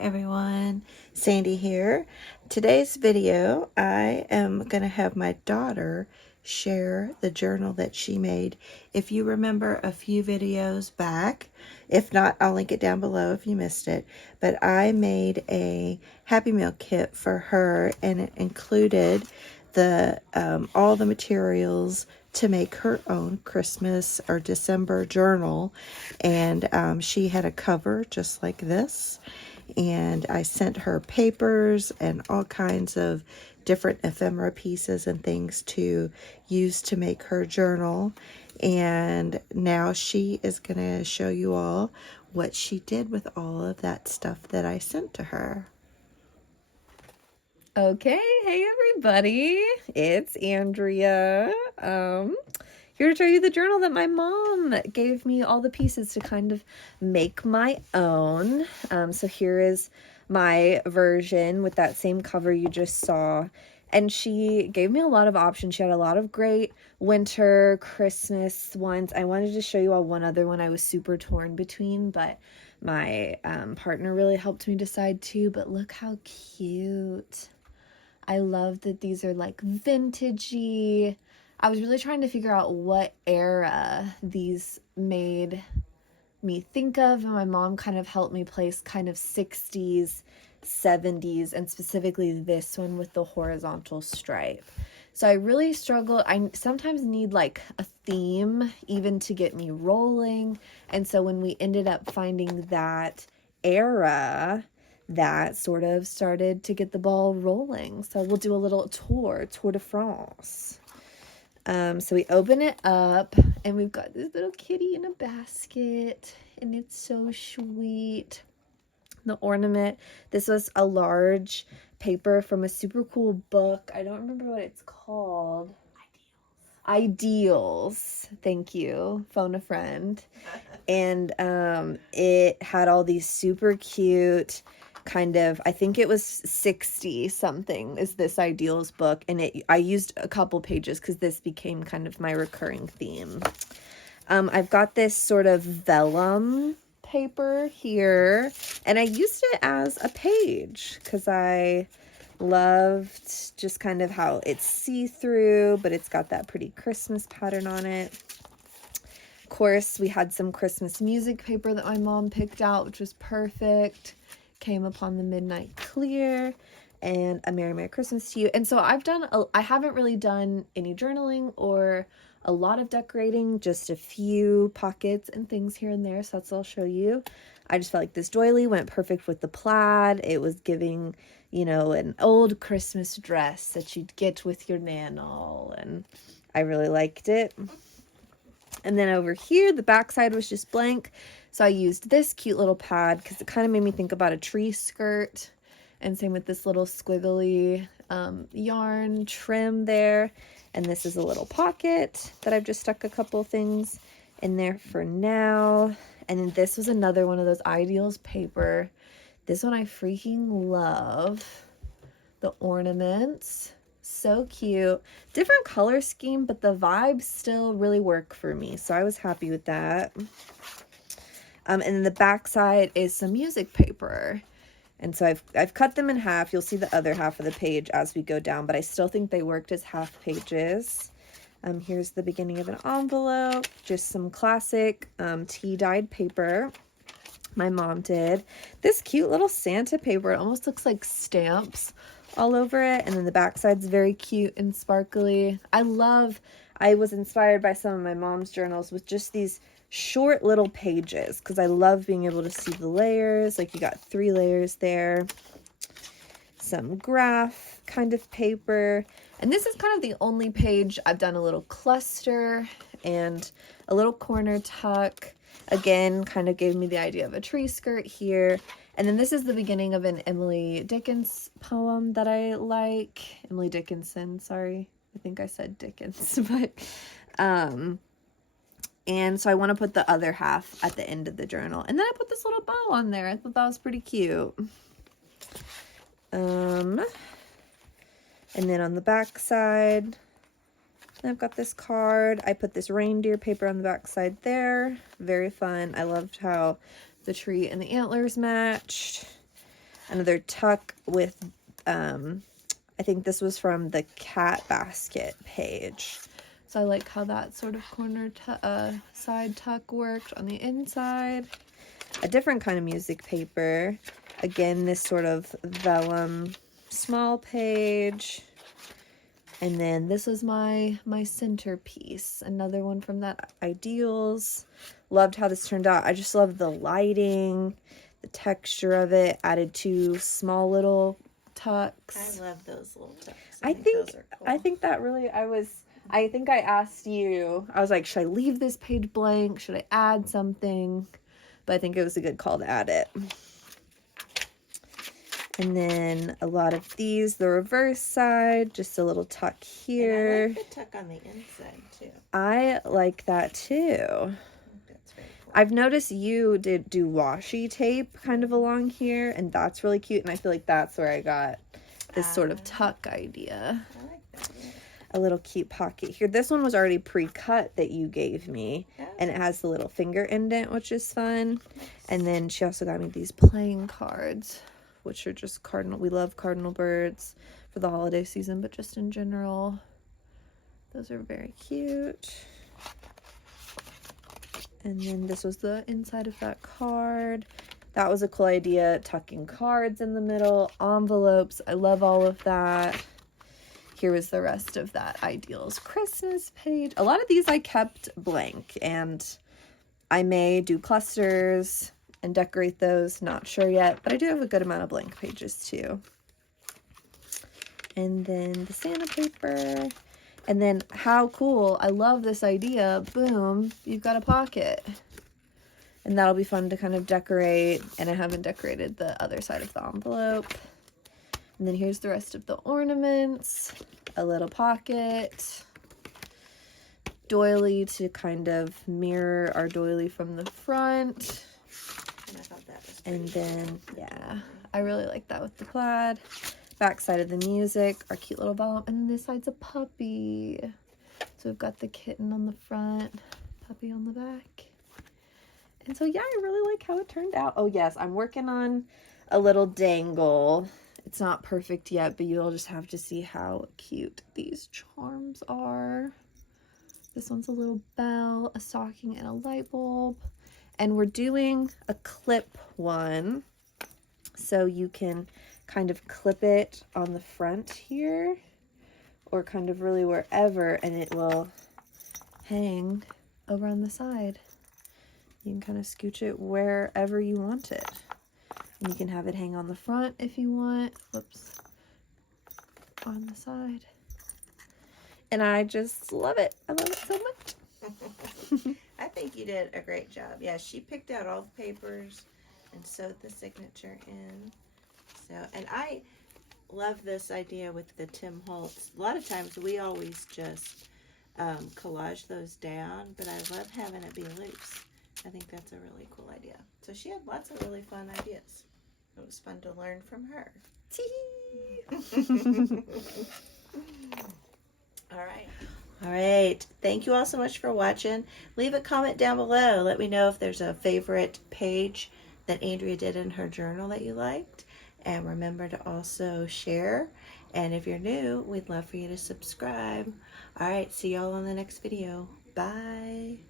everyone, Sandy here. Today's video, I am going to have my daughter share the journal that she made. If you remember a few videos back, if not, I'll link it down below if you missed it. But I made a Happy Meal kit for her, and it included the all the materials to make her own Christmas or December journal. And she had a cover just like this, and I sent her papers and all kinds of different ephemera pieces and things to use to make her journal. And now she is going to show you all what she did with all of that stuff that I sent to her. Okay, hey everybody, it's Andrea. Here to show you the journal that my mom gave me all the pieces to kind of make my own. So here is my version with that same cover you just saw. And she gave me a lot of options. She had a lot of great winter, Christmas ones. I wanted to show you all one other one I was super torn between, but my partner really helped me decide too. But look how cute. I love that these are like vintagey. I was really trying to figure out what era these made me think of, and my mom kind of helped me place kind of 60s, 70s, and specifically this one with the horizontal stripe. So I really struggled. I sometimes need like a theme even to get me rolling, and so when we ended up finding that era, that sort of started to get the ball rolling. So we'll do a little tour de France. So we open it up, and we've got this little kitty in a basket, and it's so sweet. The ornament, this was a large paper from a super cool book. I don't remember what it's called. Ideals. Thank you. Phone a friend. And it had all these super cute kind of, I think it was 60 something is this Ideals book, and I used a couple pages because this became kind of my recurring theme. I've got this sort of vellum paper here, and I used it as a page because I loved just kind of how it's see-through, but it's got that pretty Christmas pattern on it. Of course, we had some Christmas music paper that my mom picked out, which was perfect. Came Upon the Midnight Clear, and A Merry Merry Christmas to You. And so I haven't really done any journaling or a lot of decorating, just a few pockets and things here and there. So that's what I'll show you. I just felt like this doily went perfect with the plaid. It was giving, you know, an old Christmas dress that you'd get with your nana, and I really liked it. And then over here, the backside was just blank. So I used this cute little pad because it kind of made me think about a tree skirt. And same with this little squiggly yarn trim there. And this is a little pocket that I've just stuck a couple things in there for now. And then this was another one of those Ideals paper. This one I freaking love. The ornaments. So cute. Different color scheme, but the vibes still really work for me. So I was happy with that. And then the back side is some music paper. And so I've cut them in half. You'll see the other half of the page as we go down, but I still think they worked as half pages. Here's the beginning of an envelope. Just some classic tea-dyed paper. My mom did. This cute little Santa paper. It almost looks like stamps all over it. And then the back side's very cute and sparkly. I was inspired by some of my mom's journals with just these short little pages because I love being able to see the layers. Like you got 3 layers there. Some graph kind of paper. And this is kind of the only page I've done a little cluster and a little corner tuck. Again, kind of gave me the idea of a tree skirt here. And then this is the beginning of an Emily Dickinson poem that I like. Emily Dickinson, sorry. I think I said Dickens, but and so I want to put the other half at the end of the journal. And then I put this little bow on there. I thought that was pretty cute. And then on the back side, I've got this card. I put this reindeer paper on the back side there. Very fun. I loved how the tree and the antlers matched. Another tuck with, I think this was from the cat basket page. So I like how that sort of corner side tuck worked on the inside. A different kind of music paper. Again, this sort of vellum small page. And then this was my centerpiece. Another one from that Ideals. Loved how this turned out. I just love the lighting, the texture of it. Added 2 small little tucks. I love those little tucks. I think those are cool. I think that really, I think I asked you, I was like, should I leave this page blank? Should I add something? But I think it was a good call to add it. And then a lot of these, the reverse side, just a little tuck here. And I like the tuck on the inside too. I like that too. That's very cool. I've noticed you did do washi tape kind of along here, and that's really cute. And I feel like that's where I got this sort of tuck idea. I like that. Yeah. A little cute pocket here. This one was already pre-cut that you gave me, and it has the little finger indent, which is fun. And then she also got me these playing cards, which are just cardinal. We love cardinal birds for the holiday season, but just in general, those are very cute. And then this was the inside of that card. That was a cool idea, tucking cards in the middle, envelopes. I love all of that. Here was the rest of that Ideals Christmas page. A lot of these I kept blank, and I may do clusters and decorate those, not sure yet, but I do have a good amount of blank pages too. And then the Santa paper. And then how cool, I love this idea. Boom, you've got a pocket. And that'll be fun to kind of decorate. And I haven't decorated the other side of the envelope. And then here's the rest of the ornaments. A little pocket. Doily to kind of mirror our doily from the front. And I thought that was and then, yeah, I really like that with the plaid. Back side of the music, our cute little vellum. And then this side's a puppy. So we've got the kitten on the front, puppy on the back. And so, yeah, I really like how it turned out. Oh, yes, I'm working on a little dangle. It's not perfect yet, but you'll just have to see how cute these charms are. This one's a little bell, a stocking, and a light bulb. And we're doing a clip one, so you can kind of clip it on the front here, or kind of really wherever, and it will hang over on the side. You can kind of scooch it wherever you want it. And you can have it hang on the front if you want. Whoops. On the side. And I just love it. I love it so much. I think you did a great job. Yeah, she picked out all the papers and sewed the signature in. So, and I love this idea with the Tim Holtz. A lot of times we always just collage those down, but I love having it be loose. I think that's a really cool idea. So she had lots of really fun ideas. It was fun to learn from her. All right. Thank you all so much for watching. Leave a comment down below. Let me know if there's a favorite page that Andrea did in her journal that you liked. And remember to also share. And if you're new, we'd love for you to subscribe. All right. See y'all on the next video. Bye.